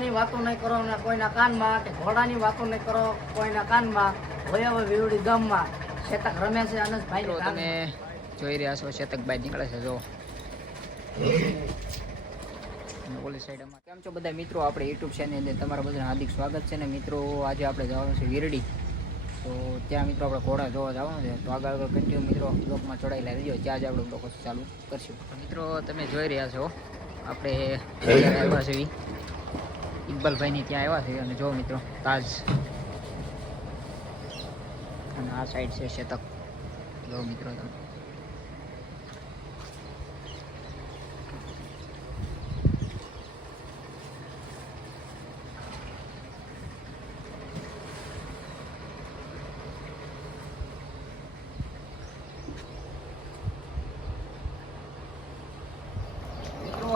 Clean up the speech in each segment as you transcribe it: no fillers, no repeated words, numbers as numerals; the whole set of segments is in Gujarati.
ની વાતો નહીં કરો ને કોઈના કાનમાં કે ઘોડાની વાતો નહીં કરો કોઈના કાનમાં. હોય હવે વિવડી ગામમાં શેતક રમે છે અનસભાઈ. તમે જોઈ રહ્યા છો શેતકભાઈ નીકળે છે જો ઓલી સાઈડ. કેમ છો બધા મિત્રો, આપણે યુટ્યુબ ચેનલ અંદર તમારા બધાનું હાર્દિક સ્વાગત છે. ને મિત્રો આજે આપણે જવાનું છે વીરડી, તો ત્યાં મિત્રો આપણે ઘોડા જોવા જવાનું છે. તો આગળ કન્ટિન્યુ મિત્રો બ્લોગમાં જોડાયેલા રહીજો, ત્યાં જ આપણે બ્લોગ ચાલુ કરશું. મિત્રો તમે જોઈ રહ્યા છો આપણે આવ્યા છે ઇકબાલભાઈની ત્યાં આવ્યા છે. અને જો મિત્રો તાજ, અને આ સાઈડ છે શેતક. જો મિત્રો તમે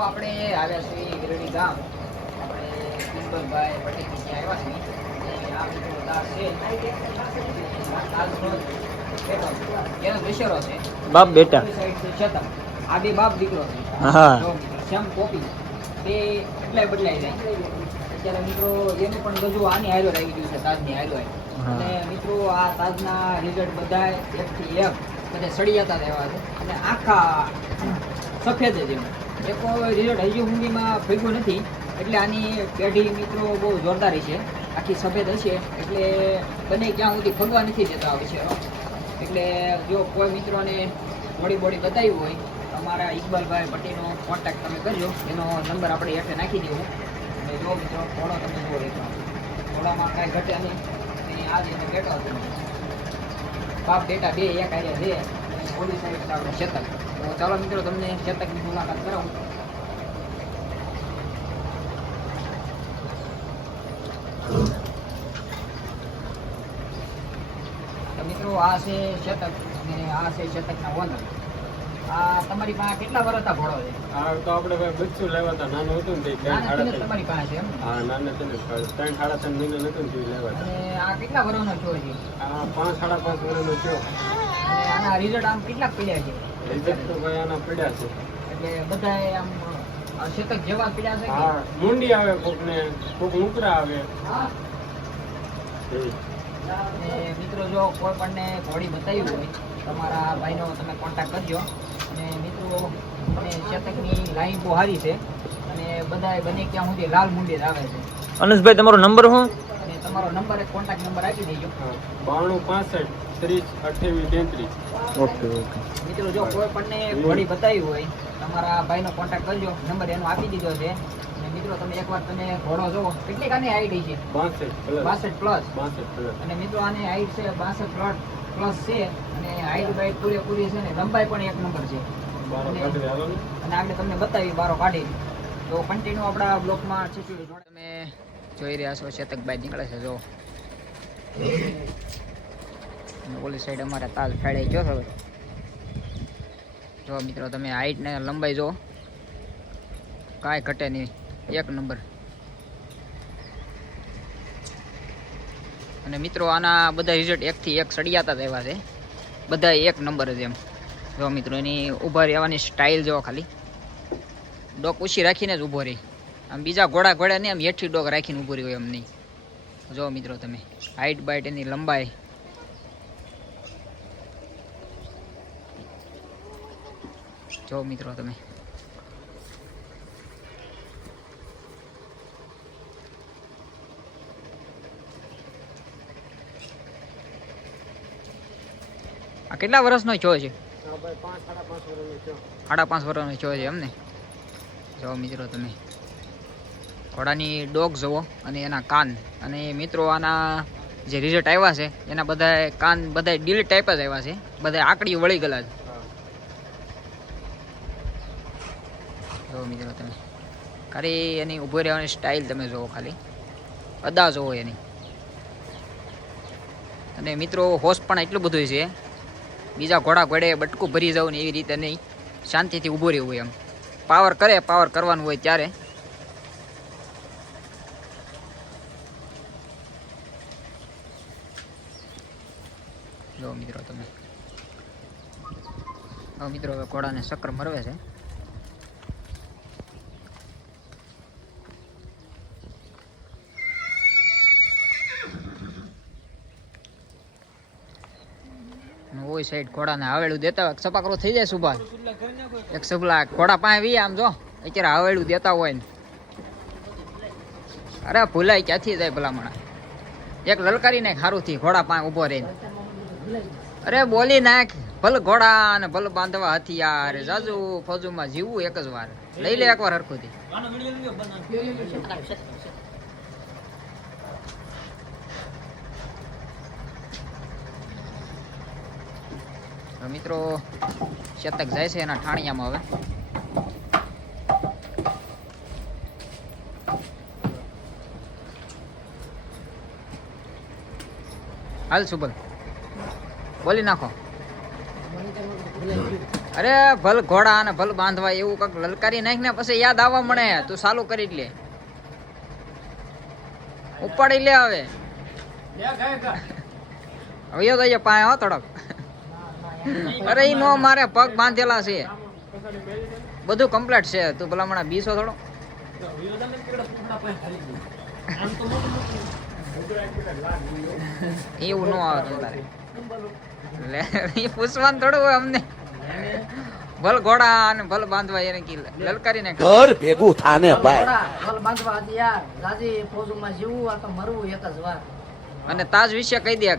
આપણે આવ્યા છીએ વીરડી ગામ. આપણે ઇકબાલભાઈ પટેલની ત્યાં આવ્યા છીએ. આ મિત્રો દાસ છે, એનો દશેરો છે, બાપ બેટા સાઈડ છે શેતક. આ બે બાપ દીકરો છે. હા સેમ કોપી તે એટલાય બદલાઈ જાય. અત્યારે મિત્રો એનું પણ બધું આની હાલો આવી ગયું છે, તાજની હાલો. અને મિત્રો આ તાજના રિઝલ્ટ બધા 1 થી 1 બધા સળિયાતા રહેવા છે. અને આખા સફેદ જ એક રિઝલ્ટ હજી હુંડીમાં ભેગું નથી. એટલે આની પેઢી મિત્રો બહુ જોરદાર છે, આખી સફેદ હશે. એટલે બને ક્યાં સુધી ભગવા નથી દેતા હોય છે. એટલે જો કોઈ મિત્રોને બોડી બતાવ્યું હોય, તમારા ઇકબાલભાઈ પટેલનો કોન્ટેક્ટ તમે કરજો. એનો નંબર આપણે હેઠે નાખી દેવો. અને જો મિત્રો ઘોડો તમે જુઓ, ઘોડામાં કાંઈ ઘટે નહીં. એની આ રીતે બેઠો હતો, બાપ બેટા બે એક આવ્યા છે. ઓલી સાઈડ આપણે શેતક. તો ચાલો મિત્રો તમને શેતકની મુલાકાત કરાવું. મિત્રો આ છે શેતક અને આ છે શેતકના ઓનર. આ તમારી પાસે કેટલા વર્ષના ઘોડો છે? આ તો આપણે ભાઈ બચ્ચું લેવા હતા, નાનું હતું ને તમારી પાસે છે એમ? હા, નાના છે ને 3-3.5 મહિના નતું ને લેવા હતા. અને આ કેટલા વર્ષનો છો છે? આ 5-5.5 વર્ષનો થયો. અને આના રિઝલ્ટ આમ કેટલા પડ્યા છે? રિઝલ્ટ તો ભાઈ આના પડ્યા છે. એટલે બધા આમ શેતક જેવા પડ્યા છે? હા, મુંડી આવે કોક ને, કોક મુકરા આવે. અને મિત્રો જો કોઈ પણ ઘોડી બતાવી હોય, તમારા ભાઈનો તમે કોન્ટેક્ટ કરજો. અને મિત્રો મને શેતકની લાઈન બહુ સારી છે. અને બધા બને ક્યાં સુધી લાલ મુંડી જ આવે છે. અનસભાઈ તમારો નંબર શું? અને તમારો નંબર એક કોન્ટેક્ટ નંબર આપી દેજો. 9265302833. Okay okay. મિત્રો જો કોઈ પણ ઘોડી બતાવી હોય, તમારા ભાઈનો કોન્ટેક્ટ કરજો. નંબર એનો આપી દીધો છે. અને મિત્રો તમે એકવાર તમે ઘોડો જોવો, કેટલી આની હાઈટ છે? 62 પ્લસ. અને મિત્રો આની હાઈટ છે 62 પ્લસ છે. અને હાઈટ બાઈટ પૂરેપૂરી છે. ને લંબાઈ પણ એક નંબર છે. અને આગળ તમને બતાવી બારો કાઢી. તો કન્ટિન્યુ આપણા બ્લોકમાં તમે જોઈ રહ્યા છો શેતકભાઈ નીકળે છે. જો ઓલી સાઈડ અમારે તાજ ફેડાઈ ગયો હવે. જો મિત્રો તમે હાઈટ ને લંબાઈ જો, કાંઈ ઘટે નહીં, એક નંબર. અને મિત્રો આના બધા રિઝલ્ટ 1 થી 1 સળિયાતા જ આવ્યા છે. બધા એક નંબર જ એમ. જો મિત્રો એની ઊભા રહેવાની સ્ટાઇલ જો, ખાલી ડોક ઊંચી રાખીને જ ઊભો રહી. આમ બીજા ઘોડા નહીં, આમ હેઠી ડોક રાખીને ઊભો રહ્યો એમ નહીં. જો મિત્રો તમે હાઈટ બાઈટ એની લંબાઈ જો મિત્રો તમે. આ કેટલા વર્ષનો છો છે? 5.5 વર્ષનો છો છે એમ ને? જો મિત્રો તમે ઘોડાની ડોક જુઓ અને એના કાન. અને મિત્રો આના જે રિઝલ્ટ આવ્યા છે એના બધા કાન બધા ડીલ ટાઈપ જ આવ્યા છે. બધા આકડી વળી ગયેલા છે. જો મિત્રો તમે ખાલી એની ઊભો રહેવાની સ્ટાઇલ તમે જુઓ, ખાલી અદા જુઓ એની. અને મિત્રો હોશ પણ એટલું બધું છે, બીજા ઘોડે બટકું ભરી જવું ને એવી રીતે નહીં, શાંતિથી ઊભો રહેવું એમ. પાવર કરવાનું હોય ત્યારે. જો મિત્રો તમે મિત્રો હવે ઘોડાને ચક્કર મરવે છે. ઓય સાઈડ ઘોડાને હાવેડું દેતા હોય સપાકરો થઈ જાય સુભાષ એક સબલા ઘોડા પાસે વી આમ જો અત્યારે હાવેડું દેતા હોય ને અરે ભૂલાય ક્યાંથી જાય ભલામણા એક લલકારી નાખ હારું થી ઘોડા પાસે ઉભો રહીને અરે બોલી નાખ ભલે ઘોડા ને ભલે બાંધવા હથિયાર જાજુ ફોજુમાં જીવવું એક જ વાર લઈ લે એકવાર હરખું થી મિત્રો શતક જાય છે એના ઠાણિયામાં હવે હાલ સુબલ બોલી નાખો અરે ભલ ઘોડા અને ભલ બાંધવા એવું કંઈક લલકારી નાખ ને પછી યાદ આવવા મળે તું ચાલુ કરી લે ઉપાડી લે હવે હવે તો પાય હો થોડોક અરે ઈ નો મારે પગ બાંધેલા છે બધું કમ્પ્લીટ છે તું ભલામણા બીસો થોડો એવું નો આવે તારે લે પૂછવાનું થોડું હોય અમને ભલ ઘોડા અને ભલ બાંધવા એને કી લલકારી ને ઘર ભેગું થાને ભાઈ ભલ બાંધવા હથિયાર રાજી ફોજમાં જીવવું આ તો મરવું એક જ વાર અને તાજ વિશે કહી દે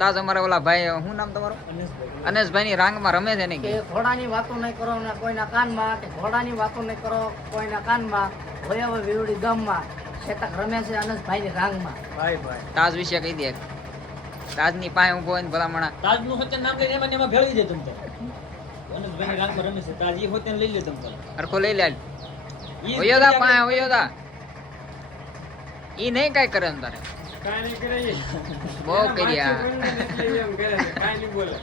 તાજ અમારા ઓલા ભાઈ શું નામ તમારું અનેશભાઈ ની રાંગમાં રમે છે ને કે ઘોડાની વાતો નહીં કરો ને કોઈના કાનમાં કે ઘોડાની વાતો નહીં કરો કોઈના કાનમાં હોય હવે વિવડી ગામમાં શેતક રમે છે અનસભાઈ ની રાંગમાં તાજ વિશે કહી દે તાજ ની પાસે ઉભો હોય ને ભલામણા તાજનું હોતે નામ લઈને એમાં ભેળવી દે તમ તો અનસભાઈ રાગ પર રમે છે તાજ ઈ હોતે લઈ લે તમ તો હરખો લઈ લે હોયોદા પાસે હોયોદા ઈ નહીં કઈ કરે ને તારે કાંઈ નહીં કરે ઈ. બહુ કર્યા એમ કરે છે, કાંઈ નહીં બોલે.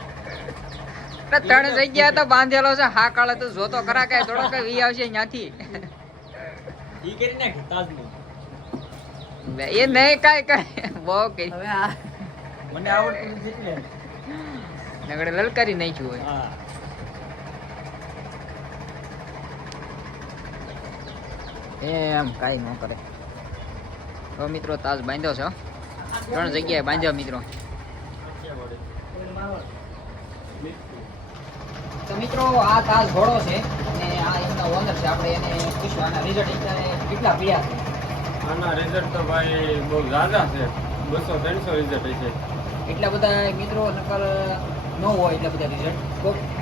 ત્રણ જગ્યા તો બાંધેલો છે હા કાળે તો જોતો ખરા કઈ થોડો કઈ વી આવશે ત્યાંથી ઈ કરી નાખ તાજનું એ નહીં કઈ કઈ બહુ કરી હવે આ મને આવડતું નથી એટલે નગડે લલકારી નાખ્યું હોય હા એમ કઈ ન કરે તો મિત્રો તાજ બાંધ્યો છે હો. ત્રણ જગ્યાએ બાંધ્યો મિત્રો તો મિત્રો આ તાજ ઘોડો છે અને આ એમનો ઓનર છે આપણે એને પૂછ્યું આના રિઝલ્ટ કેટલા પીયા છે આના રિઝલ્ટ તો ભાઈ બહુ ઝાઝા છે 200-300 રિઝલ્ટ છે. એટલા બધા મિત્રો નકલ ન હોય એટલા બધા રિઝલ્ટ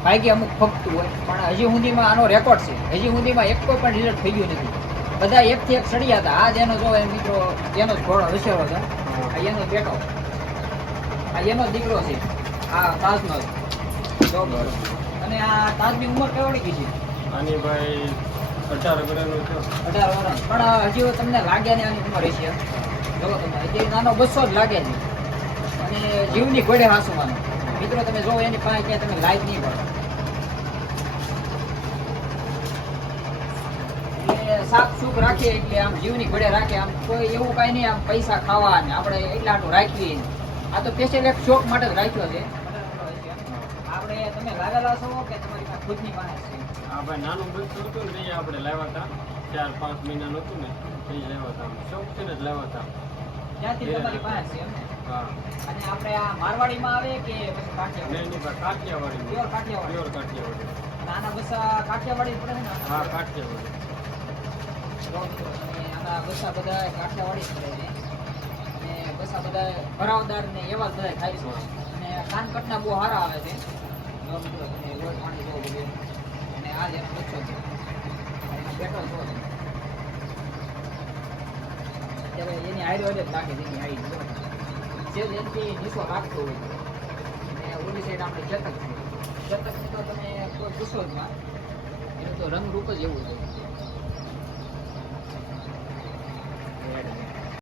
ભાગ્ય અમુક ફગતું હોય પણ હજી સુધીમાં આનો રેકોર્ડ છે હજી સુધીમાં એક કોઈ પણ રિઝલ્ટ થઈ ગયું નથી બધા એકથી એક સળિયા હતા આ જેનો જો એ મિત્રો એનો જ ઘોડો વિસેરો છે આ એનો બેટો આ એનો દીકરો છે આ તાજનો જો મિત્રો. અને આ તાજની ઉંમર કેવડી ગઈ છે આની ભાઈ 18 વર્ષનું છે. 18 વર્ષ પણ હજી તમને લાગ્યા ને આની ઉંમર હશે જો તમે હજી નાનો 200 જ લાગે છે અને જીવની ઘોડે હાંસવાનો મિત્રો તમે જો એની પાસે ક્યાંય તમે લાઈટ નહીં પડે એટલે સાફ સુખ રાખીએ એટલે આમ જીવની ઘોડે રાખે આમ કોઈ એવું કાંઈ નહીં આમ પૈસા ખાવા ને આપણે એટલા આટલું રાખીએ આ તો સ્પેશિયલ એક શોખ માટે જ રાખ્યો છે આપણે તમે લાવેલા છો કે તમારી પાસે ખુદની પાસે છે આ ભાઈ નાનું બચ્ચું હતું ને એ આપણે લાવ્યા હતા 4-5 મહિનાનું હતું ને એ લાવ્યા હતા શોખથી જ લાવ્યા હતા. ત્યાંથી તમારી પાસે છે એમ ને હા અને આપણે આ મારવાડીમાં આવે કે પછી કાઠિયાવાડી નહીં ભાઈ કાઠિયાવાડી પ્યોર કાઠિયાવાડી પ્યોર કાઠિયાવાડી. અને આના બસા કાઠિયાવાડી પડે છે ને હા કાઠિયાવાડી. અને આના બસા બધા કાઠિયાવાડી જ પડે છે અને બસા બધા ભરાવદાર ને એવા જ બધા ખાય છે અને કાનકટના બહુ સારા આવે છે જો મિત્રો તમે રોજ પાણી જોવો બધે અને આ જ એનો બચ્ચો છે એનો બેટો જો તમે. અત્યારે એની હાઈડ જ લાગે છે એની હાઈડ જે એનાથી નીચો રાખતો હોય અને ઓલી સાઈડ આપણે ચેતક છે ચેતકની તો તમે કોઈ પૂછો જ ના એનું તો રંગ રૂપ જ એવું છે